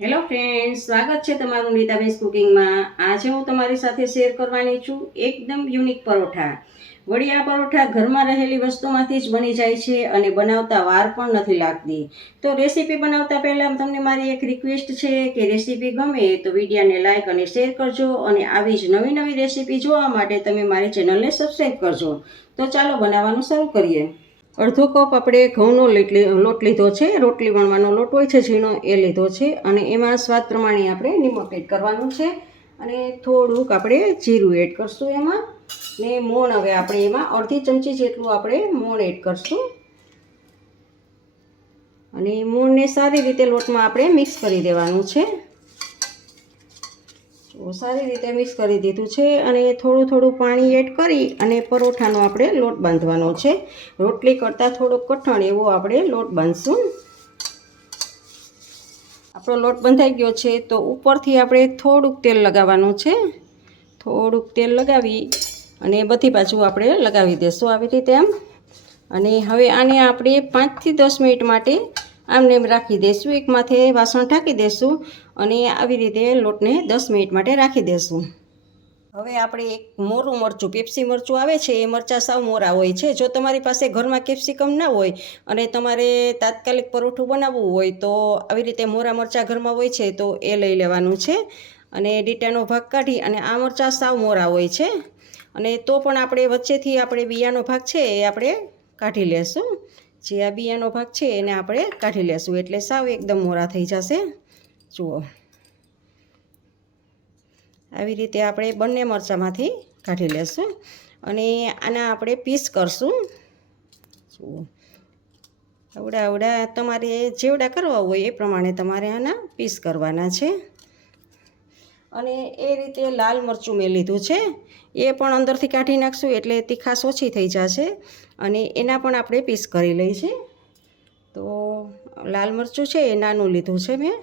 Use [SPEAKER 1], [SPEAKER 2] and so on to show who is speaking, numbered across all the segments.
[SPEAKER 1] Hello friends સ્વાગત છે તમારું નીતાબેન્સ કુકિંગમાં આજે હું તમારી સાથે શેર કરવાની છું એકદમ યુનિક પરોઠા. વળી પરોઠા ઘરમાં રહેલી વસ્તુમાંથી જ બની જાય છે અને બનાવતા વાર પણ નથી લાગતી. તો રેસીપી બનાવતા પહેલાં તમને મારી એક રિક્વેસ્ટ છે કે રેસીપી ગમે તો વિડીયાને લાઇક અને શેર કરજો અને આવી જ નવી નવી રેસીપી જોવા માટે તમે મારી ચેનલને સબસ્ક્રાઈબ કરજો. તો ચાલો બનાવવાનું શરૂ કરીએ. અડધો કપ આપણે ઘઉંનો લોટલી લોટ લીધો છે. રોટલી વણવાનો લોટ હોય છે, ઝીણો એ લીધો છે અને એમાં સ્વાદ પ્રમાણે આપણે નિમક એડ કરવાનું છે. અને થોડુંક આપણે જીરું એડ કરશું એમાં. ને મોણ હવે આપણે એમાં અડધી ચમચી જેટલું આપણે મોણ એડ કરશું. અને મોણને સારી રીતે લોટમાં આપણે મિક્સ કરી દેવાનું છે. સારી રીતે મિક્સ કરી દીધું છે અને થોડું થોડું પાણી એડ કરી અને પરોઠાનો આપણે લોટ બાંધવાનો છે. રોટલી કરતાં થોડો કઠણ એવો આપણે લોટ બાંધશું. આપણો લોટ બંધાઈ ગયો છે તો ઉપરથી આપણે થોડુંક તેલ લગાવવાનું છે. થોડુંક તેલ લગાવી અને બધી બાજુ આપણે લગાવી દઈશું આવી રીતે એમ. અને હવે આને આપણે પાંચથી દસ મિનિટ માટે આમને એમ રાખી દઈશું એક માથે વાસણ ઢાંકી દઈશું અને આવી રીતે લોટને દસ મિનિટ માટે રાખી દઈશું હવે આપણે એક મોરું મરચું, પેપ્સી મરચું આવે છે, એ મરચાં સાવ મોરા હોય છે. જો તમારી પાસે ઘરમાં કેપ્સિકમ ના હોય અને તમારે તાત્કાલિક પરોઠું બનાવવું હોય તો આવી રીતે મોરા મરચાં ઘરમાં હોય છે તો એ લઈ લેવાનું છે. અને ડીટાનો ભાગ કાઢી અને આ મરચાં સાવ મોરા હોય છે. અને તો પણ આપણે વચ્ચેથી આપણે બિયાનો ભાગ છે એ આપણે કાઢી લેશું. જે આ બિયાનો ભાગ છે એને આપણે કાઢી લેશું. એટલે સાવ એકદમ મોરા થઈ જશે. જુઓ. આવી રીતે આપણે બંને મરચાંમાંથી કાઢી લેશું અને આના આપણે પીસ કરશું. જુઓ. આવડા આવડા તમારે જેવડા કરવા હોય એ પ્રમાણે તમારે આના પીસ કરવાના છે. અને એ રીતે લાલ મરચું મેં લીધું છે. એ પણ અંદરથી કાઢી નાખશું એટલે તીખાશ ઓછી થઈ જશે અને એના પણ આપણે પીસ કરી લઈશું. તો લાલ મરચું છે એ નાનું લીધું છે મેં.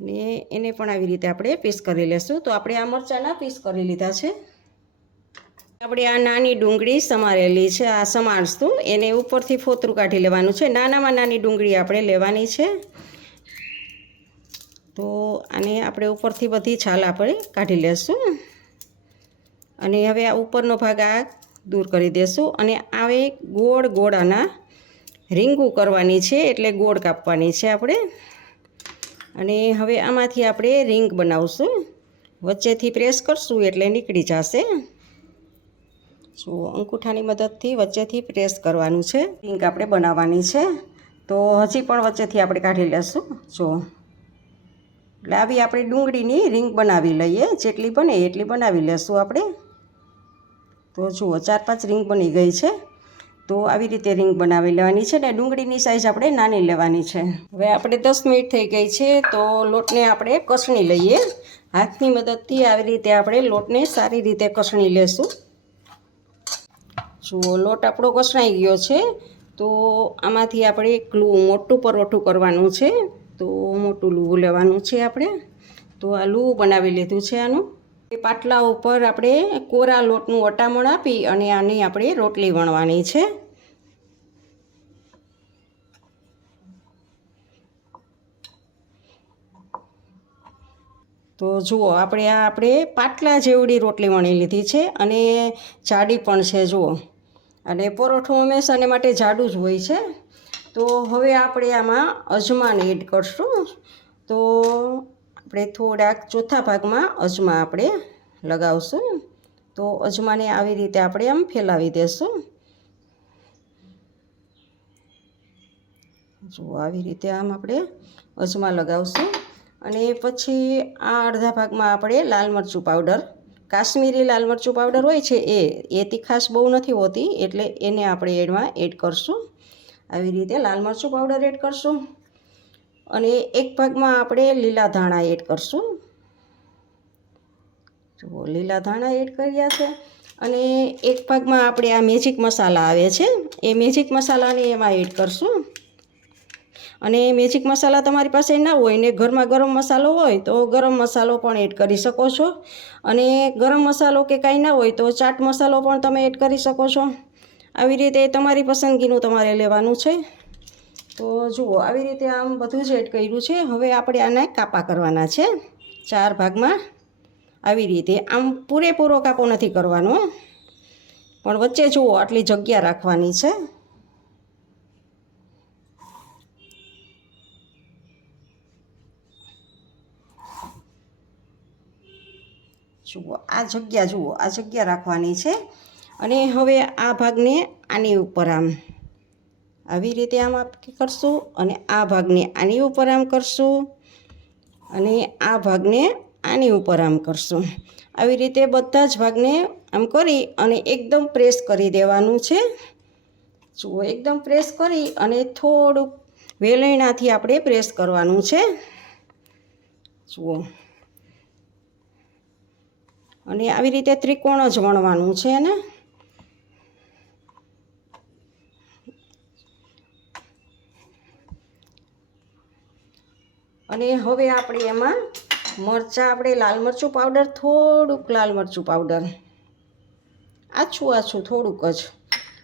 [SPEAKER 1] ને એને પણ આવી રીતે આપણે પીસ કરી લેશું. તો આપણે આ મરચાંના પીસ કરી લીધા છે. આપણે આ નાની ડુંગળી સમારેલી છે, આ સમારશું. એને ઉપરથી ફોતરું કાઢી લેવાનું છે. નાનામાં નાની ડુંગળી આપણે લેવાની છે. તો આને આપણે ઉપરથી બધી છાલ આપણે કાઢી લેશું અને હવે આ ઉપરનો ભાગ આ દૂર કરી દેશું અને આવે ગોળ ગોળ આના રીંગું કરવાની છે, એટલે ગોળ કાપવાની છે આપણે. અને હવે આમાંથી આપણે રીંગ બનાવશું. વચ્ચેથી પ્રેસ કરશું એટલે નીકળી જશે. જો અંગૂઠાની મદદથી વચ્ચેથી પ્રેસ કરવાનું છે. રીંગ આપણે બનાવવાની છે. તો હજી પણ વચ્ચેથી આપણે કાઢી લેશું. જો એટલે આવી આપણે ડુંગળીની રીંગ બનાવી લઈએ. જેટલી બને એટલી બનાવી લેશું આપણે. તો જુઓ, ચાર પાંચ રીંગ બની ગઈ છે. તો આવી રીતે રીંગ બનાવી લેવાની છે ને ડુંગળીની સાઇઝ આપણે નાની લેવાની છે. હવે આપણે દસ મિનિટ થઈ ગઈ છે, તો લોટને આપણે કસણી લઈએ. હાથની મદદથી આવી રીતે આપણે લોટને સારી રીતે કસણી લેશું. જુઓ, લોટ આપણો કસણાઈ ગયો છે. તો આમાંથી આપણે એક મોટું પરોઠું કરવાનું છે. તો મોટું લૂવું લેવાનું છે આપણે. તો આ લૂવું બનાવી લીધું છે આનું. એ પાટલા ઉપર આપણે કોરા લોટનું વટામણ આપી અને આની આપણે રોટલી વણવાની છે. તો જુઓ, આપણે આ આપણે પાટલા જેવડી રોટલી વણી લીધી છે અને જાડી પણ છે, જુઓ. અને પરોઠું હંમેશા માટે જાડું જ હોય છે. તો હવે આપણે આમાં અજમાને એડ કરશું. તો આપણે થોડાક ચોથા ભાગમાં અજમા આપણે લગાવશું. તો અજમાને આવી રીતે આપણે આમ ફેલાવી દેશું. જો આવી રીતે આમ આપણે અજમા લગાવશું. અને પછી આ અડધા ભાગમાં આપણે લાલ મરચું પાવડર કાશ્મીરી લાલ મરચું પાવડર હોય છે એ એ તીખાશ બહુ નથી હોતી, એટલે એને આપણે એડમાં એડ કરશું. આવી રીતે લાલ મરચું પાવડર એડ કરશું. અને એક ભાગમાં આપણે લીલા ધાણા એડ કરશું. જુઓ, લીલા ધાણા એડ કર્યા છે. અને એક ભાગમાં આપણે આ મેજિક મસાલા આવે છે. એ મેજિક મસાલાને એમાં એડ કરશું. અને મેજિક મસાલા તમારી પાસે ના હોય ને ઘરમાં ગરમ મસાલો હોય તો ગરમ મસાલો પણ એડ કરી શકો છો. અને ગરમ મસાલો કે કાંઈ ના હોય તો ચાટ મસાલો પણ તમે એડ કરી શકો છો. આવી રીતે તમારી પસંદગીનું તમારે લેવાનું છે. તો જુઓ, આવી રીતે આમ બધું જ એડ કર્યું છે. હવે આપણે આને કાપા કરવાના છે. ચાર ભાગમાં આવી રીતે. આમ પૂરેપૂરો કાપો નથી કરવાનો. પણ વચ્ચે જુઓ, આટલી જગ્યા રાખવાની છે. જુઓ, આ જગ્યા જુઓ, આ જગ્યા રાખવાની છે. અને હવે આ ભાગને આની ઉપર આમ આવી રીતે આમ આપ કરશું અને આ ભાગને આની ઉપર આમ કરશું અને આ ભાગને આની ઉપર આમ કરશું. આવી રીતે બધા જ ભાગને આમ કરી અને એકદમ પ્રેસ કરી દેવાનું છે. જુઓ, એકદમ પ્રેસ કરી અને થોડુંક વેલણાથી આપણે પ્રેસ કરવાનું છે. જુઓ. અને આવી રીતે ત્રિકોણ જ વણવાનું છે ને? અને હવે આપણે એમાં મરચાં, આપણે લાલ મરચું પાવડર થોડુંક લાલ મરચું પાવડર આછું આછું, થોડુંક જ.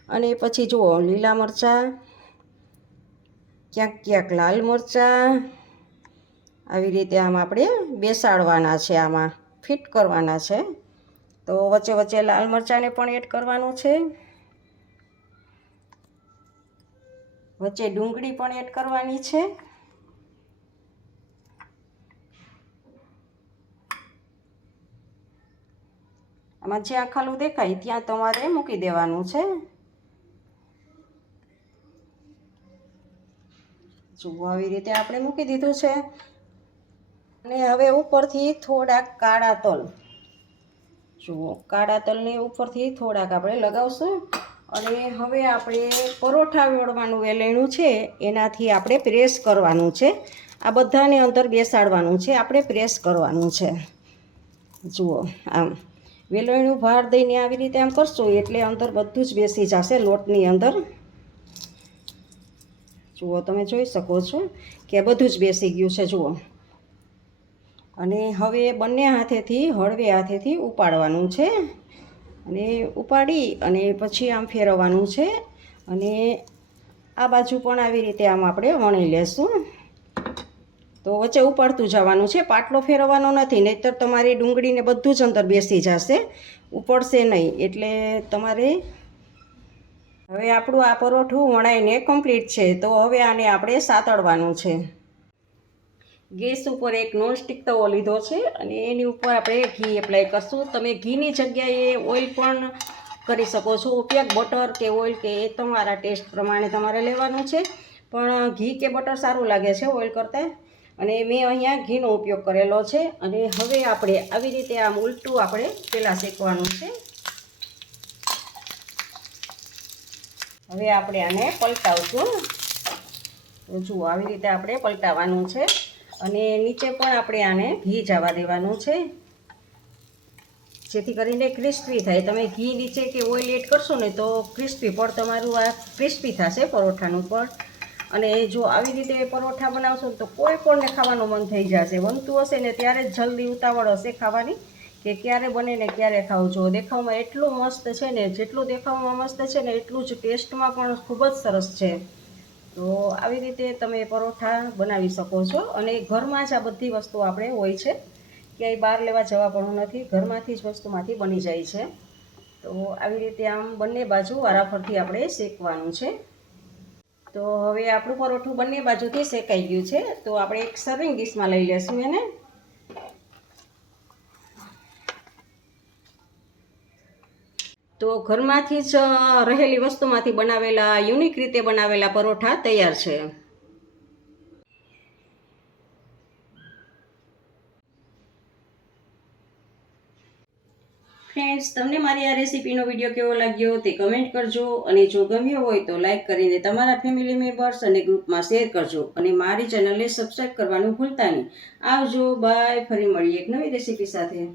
[SPEAKER 1] અને પછી જુઓ, લીલા મરચાં, ક્યાંક ક્યાંક લાલ મરચાં. આવી રીતે આમ આપણે બેસાડવાના છે આમાં, ફિટ કરવાના છે. તો વચ્ચે વચ્ચે લાલ મરચાંને પણ એડ કરવાનું છે. વચ્ચે ડુંગળી પણ એડ કરવાની છે. આમાં જ્યાં ખાલું દેખાય, ત્યાં તમારે મૂકી દેવાનું છે. જુઓ આવી રીતે આપણે મૂકી દીધું છે. અને હવે ઉપરથી થોડાક કાળા તલ. જુઓ, કાળા તલને ઉપરથી થોડાક આપણે લગાવશું. અને હવે આપણે પરોઠા વળવાનું વેલણું છે, એનાથી આપણે પ્રેસ કરવાનું છે. આ બધાને અંદર બેસાડવાનું છે, આપણે પ્રેસ કરવાનું છે. જુઓ, આમ. વેલણનું ભાર દઈને આવી રીતે આમ કરશું એટલે અંદર બધું જ બેસી જશે લોટની અંદર. જુઓ, તમે જોઈ શકો છો કે બધું જ બેસી ગયું છે, જુઓ. અને હવે બંને હાથેથી, હળવે હાથેથી ઉપાડવાનું છે. અને ઉપાડી અને પછી આમ ફેરવવાનું છે. અને આ બાજુ પણ આવી રીતે આમ આપણે વણી લેશું. તો વચ્ચે ઉપાડતું જવાનું છે. પાટલો ફેરવવાનો નથી, નહીંતર તમારી ડુંગળીને બધું જ અંદર બેસી જશે. ઉપડશે નહીં, એટલે તમારે હવે આપણું આ પરોઠું વણાઈને કમ્પ્લીટ છે. તો હવે આને આપણે સાતળવાનું છે. ગેસ ઉપર એક નોનસ્ટિક તવો લીધો છે અને એની ઉપર આપણે ઘી એપ્લાય કરશું. તમે ઘીની જગ્યાએ ઓઇલ પણ કરી શકો છો. ઉપયોગ બટર કે ઓઇલ કે એ તમારા ટેસ્ટ પ્રમાણે તમારે લેવાનું છે. પણ ઘી કે બટર સારું લાગે છે ઓઇલ કરતાં? અને મેં અહીંયા ઘીનો ઉપયોગ કરેલો છે અને હવે આપણે આવી રીતે આમ ઉલટું આપણે પહેલાં શેકવાનું છે. હવે આપણે આને પલટાવશું. જુઓ, આવી રીતે આપણે પલટાવવાનું છે અને નીચે પણ આપણે આને ઘી જવા દેવાનું છે. જેથી કરીને ક્રિસ્પી થાય. તમે ઘી નીચે કે ઓઇલ એડ કરશો ને તો ક્રિસ્પી પણ તમારું આ ક્રિસ્પી થશે પરોઠાનું પણ. અને જો આવી રીતે પરોઠા બનાવશો તો કોઈ પણને ખાવાનું મન થઈ જશે. બનતું હશે ને ત્યારે જ જલ્દી ઉતાવળ હશે ખાવાની કે ક્યારે બને ને ક્યારે ખાવું. જો દેખાવમાં એટલું મસ્ત છે ને, જેટલું દેખાવમાં મસ્ત છે ને એટલું જ ટેસ્ટમાં પણ ખૂબ જ સરસ છે. તો આવી રીતે તમે પરોઠા બનાવી શકો છો. અને ઘરમાં જ આ બધી વસ્તુ આપણે હોય છે. ક્યાંય બહાર લેવા જવા પણ નથી. ઘરમાંથી જ વસ્તુમાંથી બની જાય છે. તો આવી રીતે આમ બંને બાજુ વારાફરથી આપણે શેકવાનું છે. તો હવે આપણું પરોઠું બંને બાજુથી શેકાઈ ગયું છે. તો આપણે એક સર્વિંગ ડીશમાં લઈ લેશું એને. તો ઘરમાંથી જ રહેલી વસ્તુમાંથી બનાવેલા યુનિક રીતે બનાવેલા પરોઠા તૈયાર છે. ફ્રેન્ડ્સ, તમને મારી આ રેસીપીનો વીડિયો કેવો લાગ્યો તે કમેન્ટ કરજો અને જો ગમ્યો હોય તો લાઇક કરીને તમારા ફેમિલી મેમ્બર્સ અને ગ્રુપમાં શેર કરજો અને મારી ચેનલને સબસ્ક્રાઈબ કરવાનું ભૂલતા નહીં. આવજો બાય ફરી મળીએ એક નવી રેસીપી સાથે.